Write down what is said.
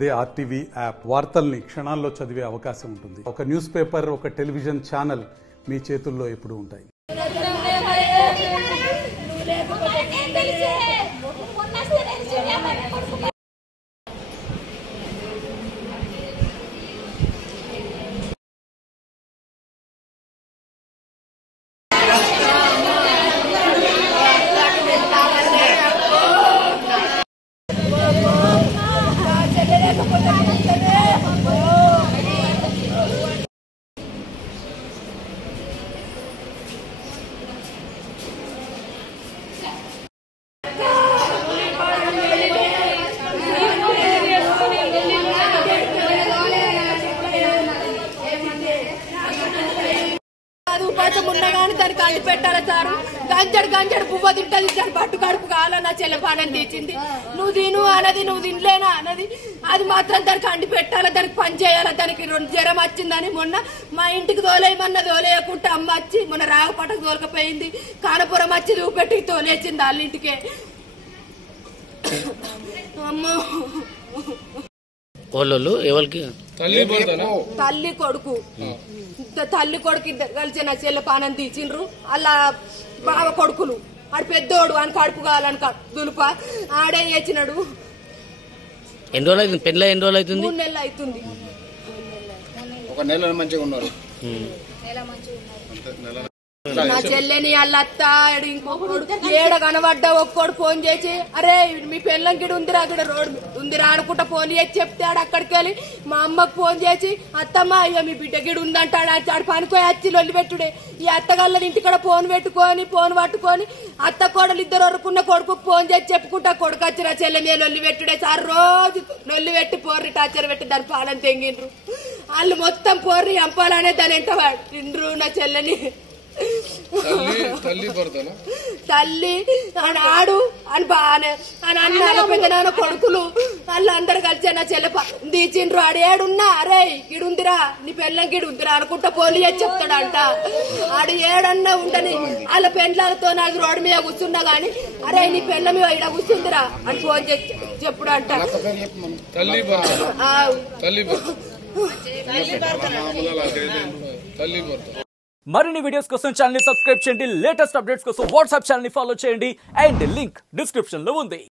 అదే RTV app వార్తల్ని క్షణాల్లో చదివే అవకాశం ఉంటుంది. ఒక న్యూస్ పేపర్, ఒక టెలివిజన్ ఛానల్ మీ చేతుల్లో ఎప్పుడూ ఉంటాయి. ఉండగానే దానికి అంటి పెట్టాలి సార్. గంజడు గంజడు పువ్వు తింటది, దాని పట్టు కడుపు కావాల నా చెల్లె పానం తీసింది. నువ్వు తిను అన్నది, నువ్వు తినలేనా అన్నది. అది మాత్రం దానికి అంటి పెట్టాలి, దానికి పని చేయాలి. దానికి 2 జ్వరం వచ్చిందని మొన్న మా ఇంటికి తోలేయమన్న తోలేయకుంటే అమ్మ వచ్చి మొన్న రాగపటకు తోలకపోయింది. కానపురం వచ్చి చూపెట్టి తోలేసింది వాళ్ళ ఇంటికే. అమ్మో ఎవరికి తల్లి కొడుకు ఇద్దరు కలిసి నా చెల్లె పానం తీసిండ్రు. అలా బావ కొడుకులు ఆడు పెద్దోడు అని కడుపు కావాలని దులుప ఆడే చేసినాడు. ఎన్ని రోజులు అవుతుంది పెళ్ళి? ఎన్ని రోజులు అవుతుంది? 3 నెలలు అవుతుంది. ఒక నెల మంచిగా ఉన్నారు. నా చెల్లెని అల్లత్త ఇంకొకడు ఏడ కనబడ్డా ఒక్కోడు ఫోన్ చేసి అరే మీ పెళ్ళం గిడ ఉందిరా, అక్కడ రోడ్ ఉందిరా అనుకుంటా ఫోన్ చేసి చెప్తే ఆడు అక్కడికి వెళ్ళి మా అమ్మకు ఫోన్ చేసి అత్తమ్మ ఇక మీ బిడ్డ గిడ ఉందంటాడు. ఆడు పనిపోయి వచ్చి లొల్లి పెట్టుడే. ఈ అత్తగల్లని ఇంటికాడ ఫోన్ పట్టుకొని అత్త కోడలు ఇద్దరు వరకున్న కొడుకు ఫోన్ చేసి చెప్పుకుంటా కొడుకు వచ్చి నా చెల్లె మీద లొల్లి పెట్టుడే సార్. రోజు లొల్లి పెట్టి పోర్రి టార్చర్ పెట్టి దాని పాలన తెంగిండ్రు. వాళ్ళు మొత్తం పోర్రి అంపాలనే దాని ఎంట తిండ్రు నా చెల్లెని. తల్లి ఆడు అని బాగానే అని అన్న పెద్ద నాన్న కొడుకులు వాళ్ళందరూ కలిసి నా చెల్లె తీసిండ్రు. ఆడు ఏడున్నా అరే గిడుందిరా నీ పెళ్ళం గిడుందిరా అనుకుంటా పోలీ అని చెప్తాడంట. ఆడు ఏడన్నా ఉండని వాళ్ళ పెండ్లతో నాకు రోడ్డు మీద కూర్చున్నా గాని అరే నీ పెళ్ళం ఇక్కడ కూర్చుందిరా అని ఫోన్ చేసి చెప్పుడు అంట. మరిన్ని వీడియోస్ కోసం ఛానల్ ని సబ్స్క్రైబ్ చేయండి. లేటెస్ట్ అప్డేట్స్ కోసం వాట్సాప్ ఛానల్ ని ఫాలో చేయండి. అండ్ లింక్ డిస్క్రిప్షన్ లో ఉంది.